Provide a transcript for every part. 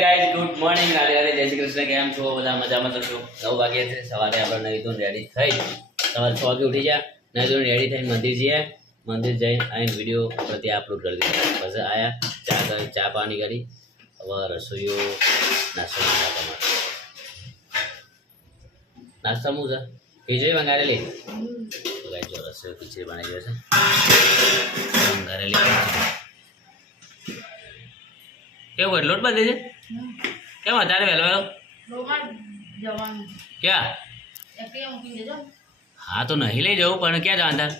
guys good morning Radhe Radhe જય શ્રી કૃષ્ણ કેમ છો બધા મજામાં તો છો 9 વાગ્યા છે સવારે આપણે નહીં તો રેડી થઈ સવારે 6 વાગે ઉઠી જા નહીં તો રેડી થઈને મંદિર જઈએ મંદિર જઈને આઈને વિડિયો પ્રતિ અપલોડ કરી દીધો પછી આયા ચા પાણી કરી હવે રસોઈઓ નાસ્તા હું છે ખીચડી મંગાવેલી તો ગાઈસ જો રસોઈ ખીચડી બનાવી છે મંગાવેલી કેવું હોય લોટ બાંધે છે કેમ અત્યારે વહેલો વહેલો ક્યાં હા તો નહીં લઈ જવું પણ ક્યાં જવા અંદર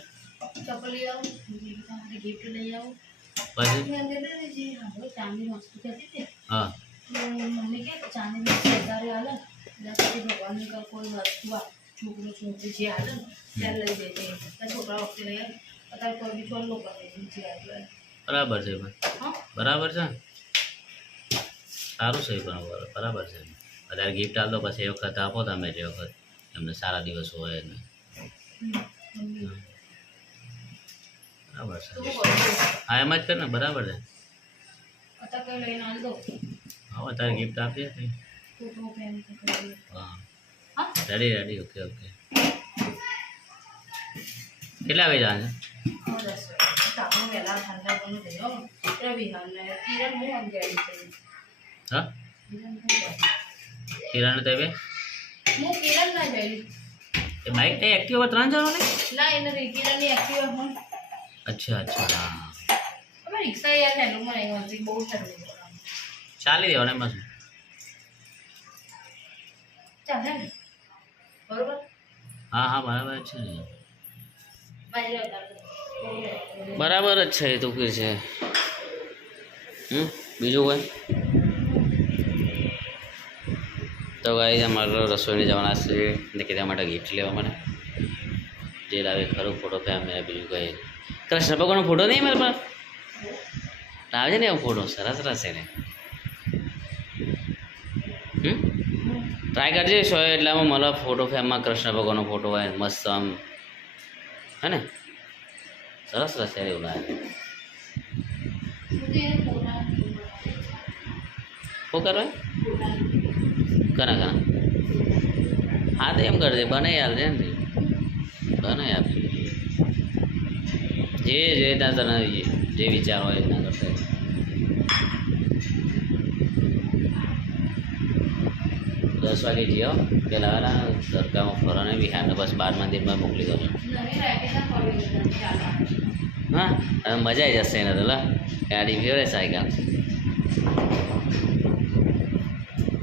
પછી હા બરાબર છે બરાબર છે સારું છે પણ બરાબર છે અત્યારે ગિફ્ટ આલ દો પછી એ વખત આપો તમે જે વખત એમને સારા દિવસ હોય ને બરાબર છે હા એમ જ કર ને બરાબર છે હા અત્યારે ગિફ્ટ આપીએ હા રેડી રેડી ઓકે ઓકે કેટલા વાગે જવાનું છે હા કિરણ તો બાઈક એ એક્ટિવા પર 3 જણો ને ના એને કિરણ ની એક્ટિવા હું અચ્છા અચ્છા હા અમે રિક્ષા યાર હેલો મને નથી બહુ સારું ચાલી દેવાને એમાં ચાલે ને બરોબર હા હા બરાબર છે બરાબર જ છે તો કે છે બીજું કોઈ તો ગાઈસ અમારો રસોઈને જવાના છે ને કીધા માટે ગિફ્ટ લેવા મને જે લાવે ખરો ફોટો ફ્રેમ મેં બીજું કંઈ કૃષ્ણ ભગવાનનો ફોટો નહીં મારા પર લાવજે ને એવો ફોટો સરસ સરસ છે ને ટ્રાય કરજે સો એટલામાં મળે ફોટો ફ્રેમમાં કૃષ્ણ ભગવાનનો ફોટો હોય મસ્ત આમ હે ને સરસ સરસ છે એવું લાગે શું કરવા કરા હા તો એમ કરજે બનાવી આપજે ને બનાવી આપજે જે ત્યાં તને જે વિચાર હોય એના કરતા દસ વાગે જઈએ પેલા સરકારમાં ફરવાને બિહારને બસ 12 મંદિરમાં મોકલી દો હા મજા આવી જશે એને તો ગાડી ફેરે સાયકલ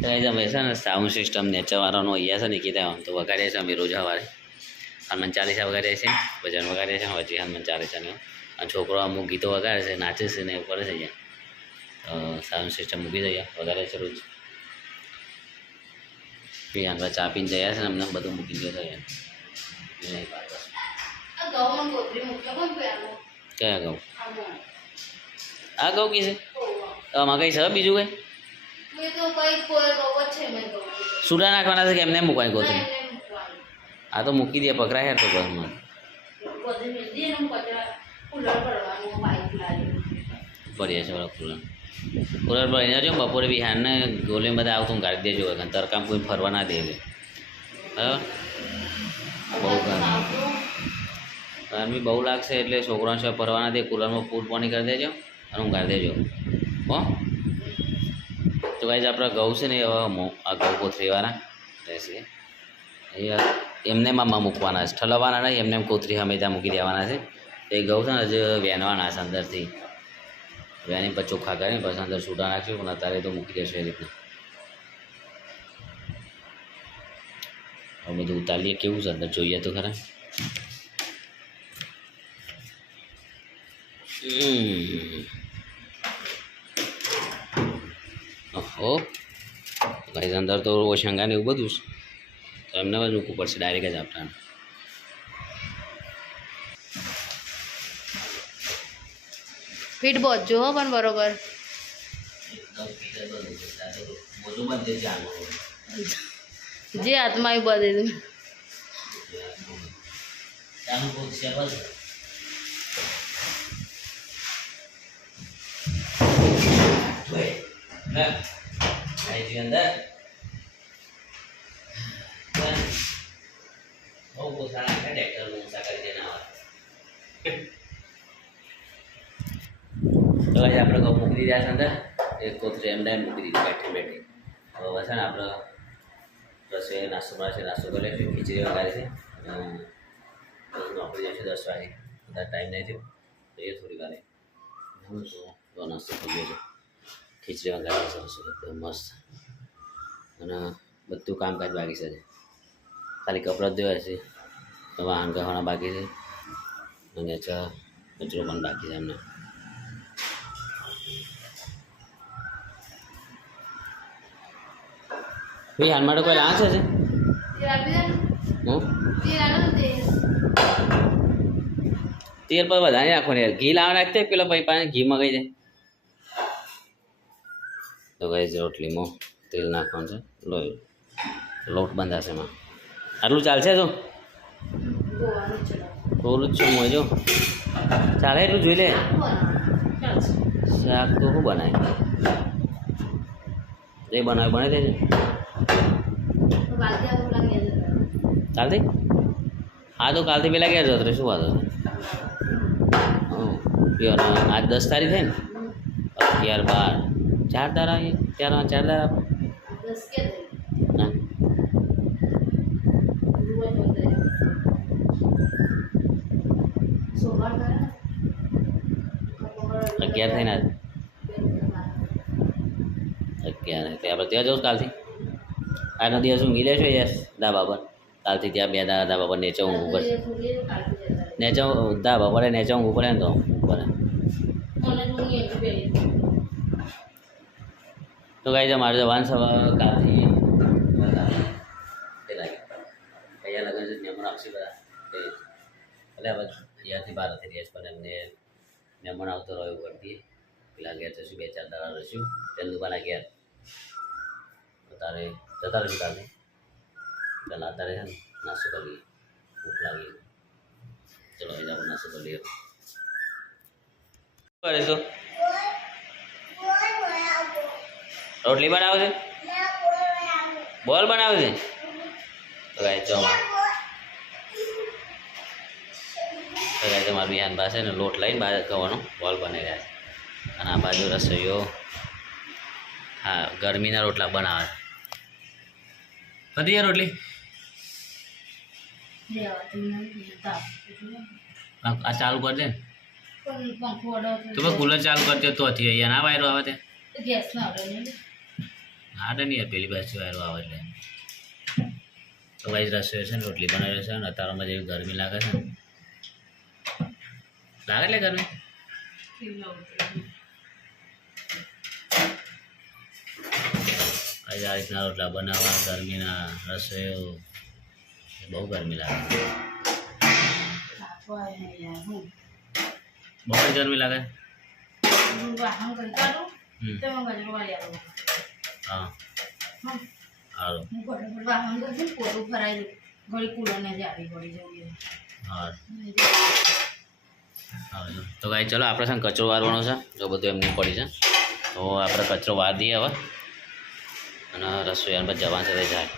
અમે છે ને સાઉન્ડ સિસ્ટમ નેચરવાળાનો અહીંયા છે ને કીધા આમ તો વગાડીએ છીએ અમે રોજ સવારે હનુમાન ચાલીસા વગાડીએ છીએ ભજન વગાડીએ છીએ હજી હનુમાન ચાલીસાને અને છોકરો અમુક ગીતો વગાડે છે નાચે છે ને એવું કરે છે અહીંયા સાઉન્ડ સિસ્ટમ મૂકી દઈએ વગાડે છે રોજ આપણે ચા પીને જયા છે ને અમને બધું મૂકી ગયો છે કયા ઘઉં આ ઘઉં કી છે આમાં કઈ છે બીજું કઈ સુડા નાખવાના છે કે એમને મૂકવાની કોથળી આ તો મૂકી દે પકડાય તો ઘરમાં પડીએ છે કુલર કુલર પડી જજો બપોરે બિહારને ગોલે બધા આવતું કાઢી દેજો તરકામ કોઈ ફરવા ના દે બરાબર બહુ ગરમી બહુ લાગશે એટલે છોકરાને છે ફરવા ના દે કુલરમાં ફૂડ પાણી કરી દેજો અને હું કાઢી દેજો હો તો ગાઈઝ આપણા ઘઉં છે ને એવા આ ઘઉં કોથરીવાળા રહેશે એ એમને મામા મૂકવાના છે ઠલવવાના નહીં એમને કોથરી હંમેશા મૂકી દેવાના છે એ ઘઉં છે ને હજુ વેનવાના છે અંદરથી વેની પછી ચોખ્ખા કરીને પછી અંદર છૂટા નાખ્યું પણ અત્યારે તો મૂકી દેશે એ રીતના હવે બધું ઉતારીએ કેવું છે અંદર જોઈએ તો ખરા ઓહો ગાઈઝ અંદર તો ઓશંગા ને એવું બધું તો એમને જ મૂકવું પડશે ડાયરેક્ટ જ આપતા ફીટ પહોંચજો હો પણ બરોબર જે હાથમાં આવી બધે આઈજી અંદર બહુ પૂછા નાખે ટ્રેક્ટર ઊંચા કરી દે ના તો આજે આપણે ઘઉં મૂકી દીધા છે અંદર એક કોથળી એમ ડાય મૂકી દીધી બેઠી બેઠી હવે બસ ને આપણે રસોઈ નાસ્તો બનાવશે નાસ્તો કરી લઈશું ખીચડી વગાડી છે નોકરી જશે 10 વાગે બધા ટાઈમ નહીં થયો તો એ થોડી વારે તો નાસ્તો થઈ ગયો છે ખીચડી વગાડી સરસ એકદમ મસ્ત અને બધું કામકાજ બાકી છે ખાલી કપડાં ધોયા છે તો વાહન ગહવાના બાકી છે અને કચરો પણ બાકી છે એમને ભાઈ હાલ માટે કોઈ લાગે છે હું તેલ પર વધારે નાખવાનું યાર ઘી લાવવા નાખતે પેલો ભાઈ પાસે ઘી મગાઈ જાય તો ભાઈ રોટલીમાં તેલ નાખવાનું છે લોટ બંધાશે એમાં આટલું ચાલશે તો થોડું જ છું મોજો ચાલે એટલું જોઈ લે શાક તો શું બનાય જે બનાવે બનાવી દેજે કાલથી હા તો કાલથી પહેલાં ક્યારે જતો શું વાંધો છે આજ 10 તારીખ થઈ ને 11 12 4 દાડા ચાર દાડા ના 11 થઈને આજ 11 તે આપણે ત્યાં જવું કાલથી આજનો દિવસ ઊંઘી લેશો યસ ધાબા પર કાલથી ત્યાં 2 દાડા ધાબા પર નેચે ઊંઘવું પડશે ધાબા પડે નેચે ઊંઘવું પડે ને તો પડે તો ગાઈ મારે જવાન સવાર કાલથી અહીંયા લગન છે મહેમાન આવશે બધા એટલે હવે અહીંયાથી બહાર થઈ રહ્યા પણ એમને મહેમાન આવતો રહ્યો પડતી પેલા ઘેર જશું 2-4 દાડા રહીશું તેમ દુકાના ઘેર તારે જતા રહીશું કાલે પહેલાં અત્યારે છે ને નાસ્તો કરીએ ભૂખ લાગી ચલો અહીં આપણે નાસ્તો કરી લઈએ કરીશું રોટલી બનાવે છે બોલ બનાવે છે તો ગાય તો મારી બિહાન પાસે ને લોટ લઈને બહાર કહેવાનો બોલ બની રહ્યા છે અને આ બાજુ રસોઈઓ હા ગરમીના રોટલા બનાવે કદી રોટલી આ ચાલુ કરી દે ને તો ભાઈ કુલર ચાલુ કરતી તો હતી અહીંયા ના વાયરો આવે ત્યાં હા તો નહીં પેલી બાજુ વાયરો આવે એટલે તો ભાઈ રસોઈ છે ને રોટલી બનાવી છે ને અત્યારમાં જેવી ગરમી લાગે છે લાગે એટલે ગરમી આજે આ રીતના રોટલા બનાવવા ગરમીના રસોઈઓ બહુ ગરમી લાગે બહુ જ ગરમી લાગે હા સારું હા તો ગાઈ ચલો આપણે છે ને કચરો વારવાનો છે જો બધું એમની પડી છે તો આપણે કચરો વાર દઈએ હવે અને રસોઈ પર જવાન સાથે જાય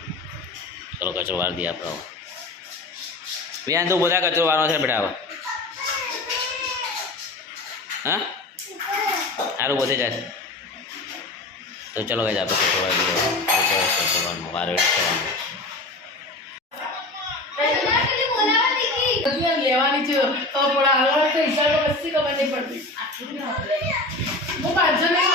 ચલો કચરો વાર દઈએ આપણે હવે બેન તો બધા કચરો વારવાનો છે બેટા હવે હા સારું બધે જાય તો ચલો ગાઈ આપણે કચરો વાર દઈએ વાર કરવાનું લેવાની છે તો થોડા આગળ તો હિસાબ કશી ખબર નહીં પડતી હું 500 નહીં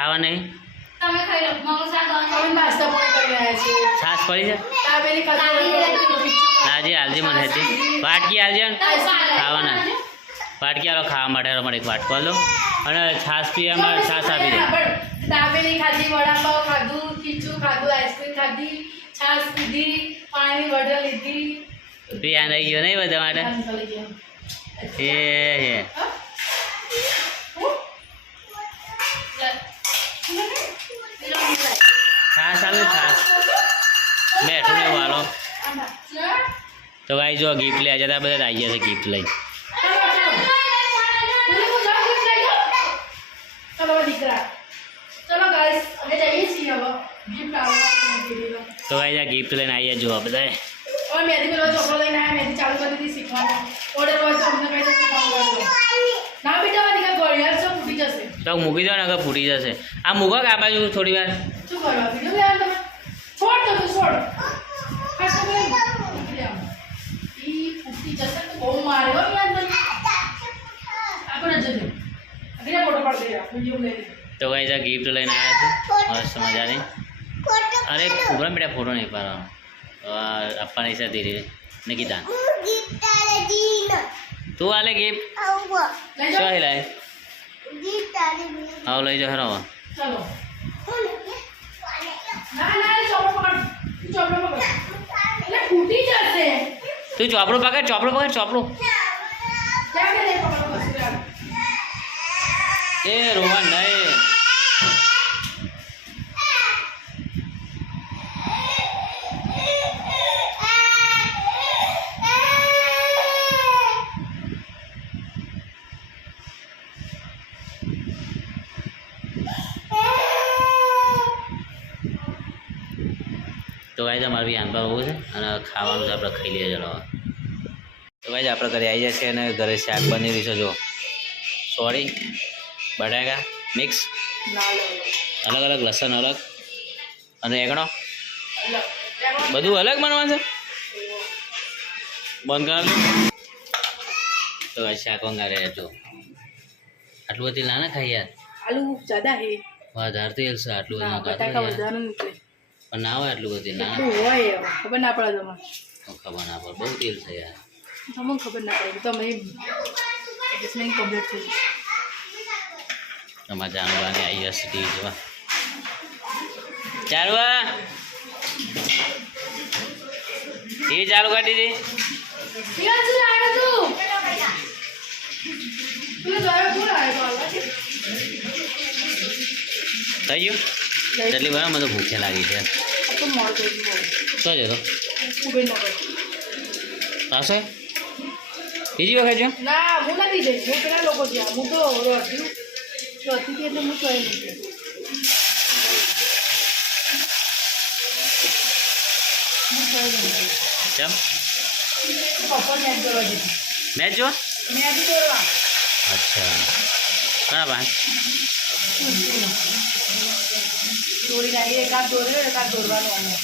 ખાવા નહીં તમે ખાઈ લો મમ્મી સાહેબ નાસ્તા પણ કરી રહ્યા છે છાશ પડી છે તાબેલી હાજી હાલજી મને હેતી વાટકી હાલજે ખાવાના વાટકી આલો ખાવા માટે મને એક વાટકો આલો અને છાશ પીવામાં છાશ આપી દે દાબેલી ખાધી વડાપાવ ખાધું ખીચું ખાધું આઈસ્ક્રીમ ખાધી છાશ પીધી પાણીની બોટલ લીધી પીયા રહી ગયો નહીં બધા માટે એ હે છાશ આલે છાશ બેઠું ને વાલો તો ભાઈ જો ગિફ્ટ લે જતા બધા આવી ગયા છે ગિફ્ટ લઈ તો ભાઈ આ ગિફ્ટ લઈને આવી જો બધા और मेहंदी बोलो चोपड़ो लेना है मेहंदी चालू कर दी सीखवाना ऑर्डर હોય તો અમને કહી દો શીખવાનું ના બેટા મને કે ગોળિયા सब ફૂટી જશે તો મૂકી દો ને આગળ ફૂટી જશે આ મૂકો કે આ બાજુ થોડી વાર શું કરવા વિડિયો લેવા તમે છોડ તો છોડ ખાસ તો ઈ ફૂટી જશે તો બહુ મારે હો યાર મને આપણે જજો અગિયા ફોટો પાડ દે વિડિયો લે તો ભાઈ આ ગિફ્ટ લઈને આવ્યા છે મસ્ત મજાની અરે ઉભરા બેટા ફોટો નહીં પાડવાનો આપવાની છે ધીરે નિકિતા તું આલે ગિફ્ટ શું લાય આવ લઈ જાઓ હેરો ચલો ના ના ચોપડો પકડ ચોપડો પકડ એટલે ફૂટી જશે તું ચોપડો પકડ ચોપડો લે પકડો બસ એ રોહન નહીં તો ગાઈઝ અમારે બી આનબાર હોવું છે અને ખાવાનું છે આપણે ખાઈ લઈએ ચલો તો ગાઈઝ આપણે ઘરે આવી જાય છે અને ઘરે શાક બની રહી છે જો સોરી બટાકા મિક્સ અલગ અલગ લસણ અલગ અને રેગણો બધું અલગ બનવાનું છે બંધ કરાવજો તો ગાઈઝ શાક વંગારે જો આટલું બધી ના ખાઈ યાર આલુ જ્યાદા હે વધારે તેલ છે આટલું બટાકા વધારે નથી પણ ના હોય આટલું બધી ના હોય ખબર ના પડે તમને ખબર ના પડે બહુ તેલ છે યાર તમને ખબર ના પડે તમે એડજસ્ટમેન્ટ કમ્પ્લીટ થઈ તમારે જાણવાની આવી હશે ટીવી જોવા ચાલવા ટીવી ચાલુ કરી દીધી થઈ ગયું એટલી વાર મને ભૂખ્યા લાગી છે શું છે તો પાસે બીજી વખત જો ના હું નથી જઈ હું પેલા લોકો જ્યાં હું તો હતી એટલે હું કઈ નથી કેમ પપ્પા મેચ કરવા જતી મેચ જો મેચ દોરવા અચ્છા ઘણા બા દોરી નાખી એકાદ દોર્યો એકાદ દોરવાનો અમે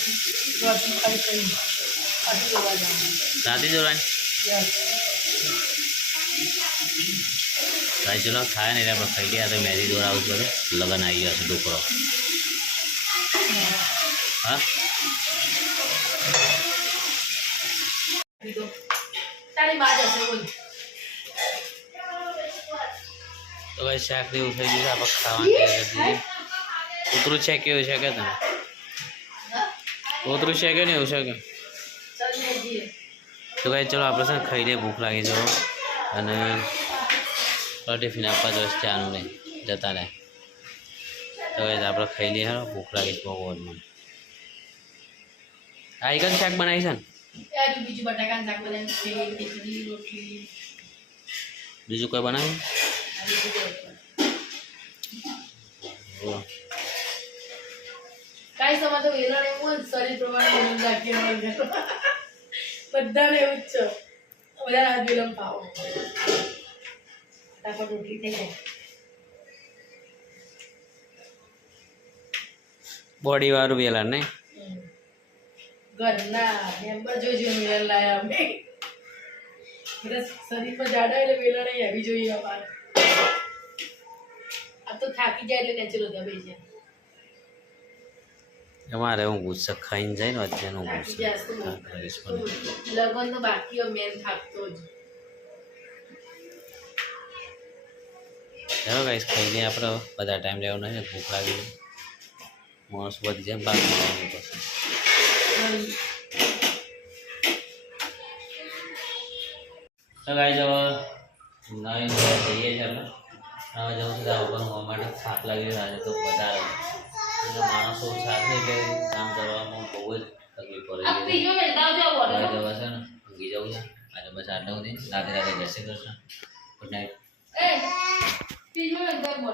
ખાલી કરી પાછું દોરવા જવાનું રાતે દોરવાની યસ ભાઈ ચલો થાય ને એટલે આપણે ખાઈ ગયા તો મહેંદી દોરાવું બધું લગન આવી ગયો છે ડુકરો હા તારી માં જશે બોલ તો ભાઈ શાક જેવું થઈ ગયું આપણે ખાવાનું કૂતરું છે કેવું છે કે તમે કૂતરું છે કે નહીં એવું છે કે તો ભાઈ ચલો આપણે છે ને ખાઈ લઈએ ભૂખ લાગી જવો અને ટિફિન આપવા જોઈએ ચાનું નહીં જતા રહે તો ભાઈ આપણે ખાઈ લઈએ હારો ભૂખ લાગી છે બહુ મને આ એક જ શાક બનાવી છે ને બીજું બટાકાનું શાક બનાવ્યું ખીચડી રોટલી બીજું કોઈ બનાવ્યું કાંઈ સમય તો વેલણ એવું જ શરીર પ્રમાણે વેલણ રાખીએ બધાને એવું જ છે બધા રાત વેલણ ખાઓ ફટાફટ રોટલી થઈ જાય બોડી વાળું વેલા ને ઘરના મેમ્બર જોઈજો વેલણ લાયા અમે શરીર પર જાડા એટલે વેલણ આવી જોઈએ અમારે આ તો થાકી જાય એટલે નેચરલ ગમે છે અમારે હું ગુસ્સો ખાઈને જાય ને અત્યારે હું થાકી ગુસ્સો જાય લગન તો બાકી મેન થાકતો જ ચાલો ગાઈસ ખાઈ લઈએ આપણે બધા ટાઈમ લેવાનો છે ભૂખ લાગી માણસ વધી જાય બાદ મળવાનું પછી તો ગાઈસ હવે નવી જઈએ છીએ આપણે હવે જવું છે ઉપર હોવા માટે થાક લાગી રહ્યો આજે તો વધારે એટલે માણસો સાથે એટલે કામ કરવામાં બહુ જ તકલીફ આ પડે છે પીજો મેલતા આવજો આ હવે બોર્ડર તો બસ છે ને ઊંઘી જવું છે આજે બસ આટલું સુધી રાતે રાતે જશે કરશે ગુડ નાઇટ એ પીજો મેલતા બોર્ડર